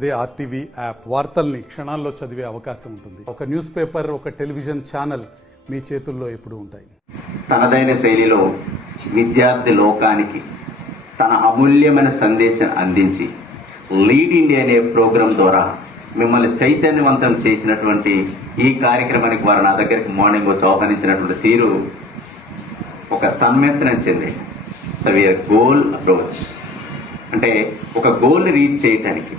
అదే RTV app వార్తల్ని క్షణాల్లో చదివే అవకాశం ఉంటుంది. ఒక న్యూస్ పేపర్, ఒక టెలివిజన్ ఛానల్ మీ చేతుల్లో ఎప్పుడూ ఉంటాయి. తనదైన శైలిలో విద్యార్థి లోకానికి తన అమూల్యమైన సందేశం అందించి లీడ్ ఇండియా అనే ప్రోగ్రాం ద్వారా మిమ్మల్ని చైతన్యవంతం చేసినటువంటి ఈ కార్యక్రమానికి వారు నా దగ్గరికి మార్నింగ్ వచ్చి ఆహ్వానించినటువంటి తీరు ఒక తన్మయత్నం చెంది సవియర్ గోల్ అప్రోచ్ అంటే ఒక గోల్ని రీచ్ చేయటానికి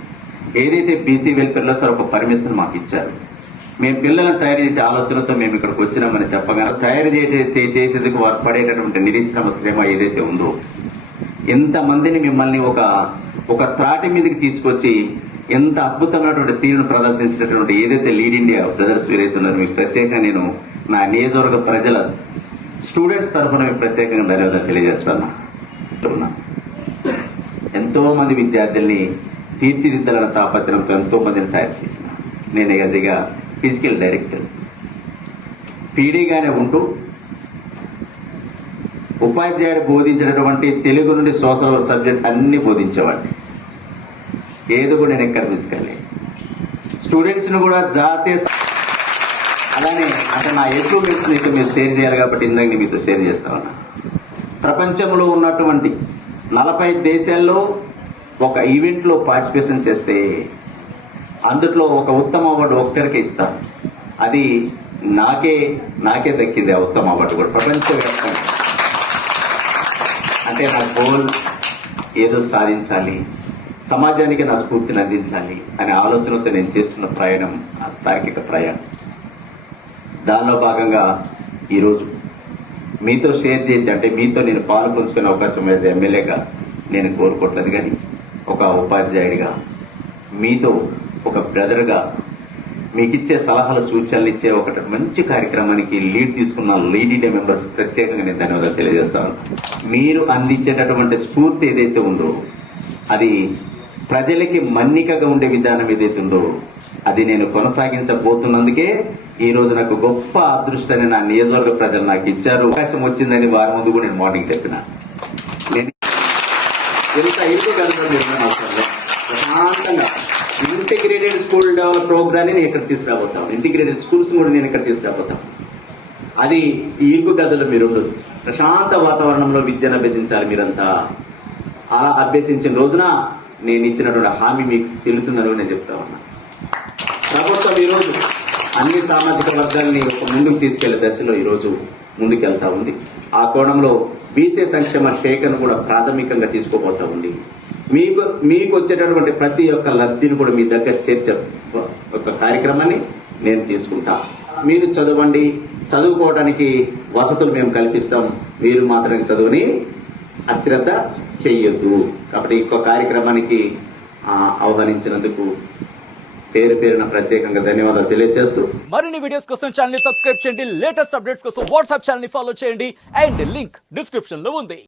ఏదైతే బీసీ వెల్ఫేర్లో సార్ ఒక పర్మిషన్ మాకు ఇచ్చారు. మేము పిల్లలను తయారు చేసే ఆలోచనతో మేము ఇక్కడికి వచ్చినామని చెప్పగానే తయారు చేసేందుకు వారు పడేటటువంటి నిరీశ్రమ శ్రమ ఏదైతే ఉందో ఎంతమందిని మిమ్మల్ని ఒక త్రాటి మీదకి తీసుకొచ్చి ఎంత అద్భుతమైనటువంటి తీరును ప్రదర్శించినటువంటి ఏదైతే లీడ్ ఇండియా బ్రదర్స్ వీరైతున్నారో మీకు ప్రత్యేకంగా నేను నా నియోజకవర్గ ప్రజల స్టూడెంట్స్ తరఫున మీకు ప్రత్యేకంగా ధన్యవాదాలు తెలియజేస్తున్నా. ఎంతో మంది విద్యార్థుల్ని తీర్చిదిద్దాలన్న తాపత్రంతో ఎంతో మందిని తయారు చేసిన నేను యాజ్గా ఫిజికల్ డైరెక్టర్ పీడీగానే ఉంటూ ఉపాధ్యాయుడు బోధించినటువంటి తెలుగు నుండి సోషల్ సబ్జెక్ట్ అన్ని బోధించేవాడిని. ఏదో కూడా నేను ఎక్కడ తీసుకెళ్ళలేదు. స్టూడెంట్స్ ను కూడా జాతీయ అలానే అంటే నా అచీవ్మెంట్స్ నీకు మీరు షేర్ చేయాలి కాబట్టి ఇందాక నేను మీతో షేర్ చేస్తా ఉన్నా. ప్రపంచంలో ఉన్నటువంటి 40 దేశాల్లో ఒక ఈవెంట్ లో పార్టిసిపేషన్ చేస్తే అందులో ఒక ఉత్తమ అవార్డు ఒక్కరికే ఇస్తాను. అది నాకే దక్కింది ఆ ఉత్తమ అవార్డు కూడా ప్రపంచవ్యాప్తంగా. అంటే నా గోల్ ఏదో సాధించాలి, సమాజానికి నా స్ఫూర్తిని అందించాలి అనే ఆలోచనతో నేను చేస్తున్న ప్రయాణం తార్కిక ప్రయాణం. దానిలో భాగంగా ఈరోజు మీతో షేర్ చేసి అంటే మీతో నేను పాలు పంచుకునే అవకాశం అయితే ఎమ్మెల్యేగా నేను కోరుకోవట్లేదు, కానీ ఒక ఉపాధ్యాయుడిగా మీతో ఒక బ్రదర్గా మీకు ఇచ్చే సలహాలు సూచనలు ఇచ్చే ఒక మంచి కార్యక్రమానికి లీడ్ తీసుకున్న లీడ్ ఇండియా మెంబర్స్ ప్రత్యేకంగా నేను ధన్యవాదాలు తెలియజేస్తాను. మీరు అందించేటటువంటి స్ఫూర్తి ఏదైతే ఉందో అది ప్రజలకి మన్నికగా ఉండే విధానం ఏదైతే ఉందో అది నేను కొనసాగించబోతున్నందుకే ఈ రోజు నాకు గొప్ప అదృష్టాన్ని నా నియోజకవర్గ ప్రజలు నాకు ఇచ్చారు. అవకాశం వచ్చిందని వారి ముందు కూడా నేను మార్నింగ్ చెప్పిన ప్రశాంతంగా ఇంటిగ్రేటెడ్ స్కూల్ డెవలప్ ప్రోగ్రామ్ నేను ఇక్కడ తీసుకురాబోతాం. ఇంటిగ్రేటెడ్ స్కూల్స్ కూడా నేను ఇక్కడ తీసుకురాబోతాం. అది ఇరుకు గదులు మీరు ఉండదు, ప్రశాంత వాతావరణంలో విద్యను అభ్యసించాలి మీరంతా. అలా అభ్యసించిన రోజున నేను ఇచ్చినటువంటి హామీ మీకు చెల్లుతుందని నేను చెప్తా ఉన్నా. ప్రభుత్వం ఈరోజు అన్ని సామాజిక వర్గాల్ని ముందుకు తీసుకెళ్లే దశలో ఈరోజు ముందుకెళ్తా ఉంది. ఆ కోణంలో బీసీ సంక్షేమ శాఖను కూడా ప్రాథమికంగా తీసుకోబోతా ఉంది. మీకు వచ్చేటటువంటి ప్రతి ఒక్క లబ్ధిని కూడా మీ దగ్గర చేర్చే ఒక కార్యక్రమాన్ని నేను తీసుకుంటా. మీరు చదవండి, చదువుకోవడానికి వసతులు మేము కల్పిస్తాం, మీరు మాత్రమే చదువుని అశ్రద్ధ చెయ్యొద్దు. కాబట్టి ఇంకో కార్యక్రమానికి ఆహ్వానించినందుకు పేరున ప్రత్యేకంగా ధన్యవాదాలు తెలియజేస్తూ మరిన్ని వీడియోస్ కోసం ఛానల్ ని సబ్స్క్రైబ్ చేయండి. లేటెస్ట్ అప్డేట్స్ కోసం వాట్సాప్ ఛానల్ ని ఫాలో చేయండి. అండ్ లింక్ డిస్క్రిప్షన్ లో ఉంది.